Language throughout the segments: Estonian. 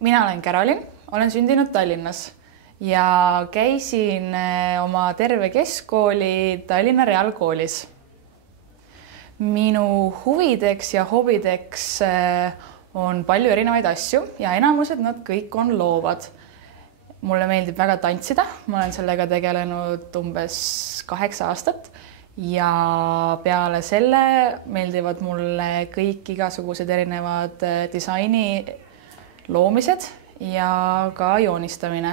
Mina olen Carolin, olen sündinud Tallinnas ja käisin oma terve keskkooli Tallinna Reaalkoolis. Minu huvideks ja hobideks on palju erinevaid asju ja enamused nad kõik on loovad. Mulle meeldib väga tantsida, ma olen sellega tegelenud umbes 8 aastat ja peale selle meeldivad mulle kõik igasugused erinevad disaini loomised ja ka joonistamine.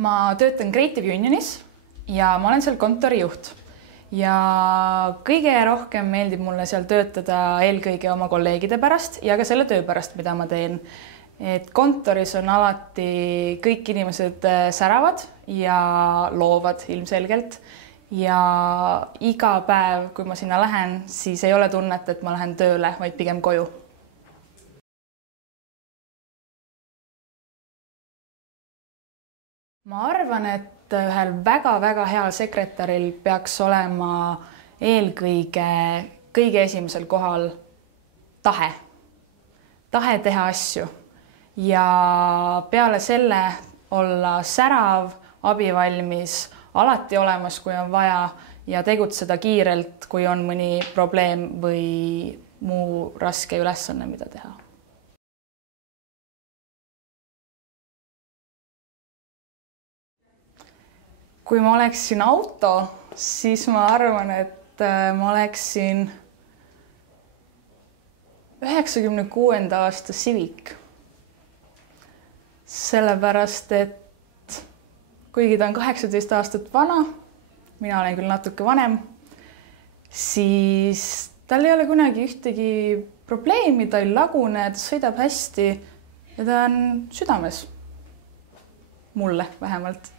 Ma töötan Creative Unionis ja ma olen seal kontorijuht. Ja kõige rohkem meeldib mulle seal töötada eelkõige oma kolleegide pärast ja ka selle töö pärast, mida ma teen. Et kontoris on alati kõik inimesed säravad ja loovad ilmselgelt. Ja iga päev, kui ma sinna lähen, siis ei ole tunnet, et ma lähen tööle, vaid pigem koju. Ma arvan, et ühel väga-väga heal sekretäril peaks olema eelkõige kõige esimesel kohal tahe. Tahe teha asju. Ja peale selle olla särav, abivalmis, alati olemas, kui on vaja ja tegutseda kiirelt, kui on mõni probleem või muu raske ülesanne, mida teha. Kui ma oleksin auto, siis ma arvan, et ma oleksin 96. aasta Civic. Sellepärast, et kuigi ta on 18 aastat vana, mina olen küll natuke vanem, siis tal ei ole kunagi ühtegi probleemi, ta ei lagune, ta sõidab hästi ja ta on südames. Mulle vähemalt.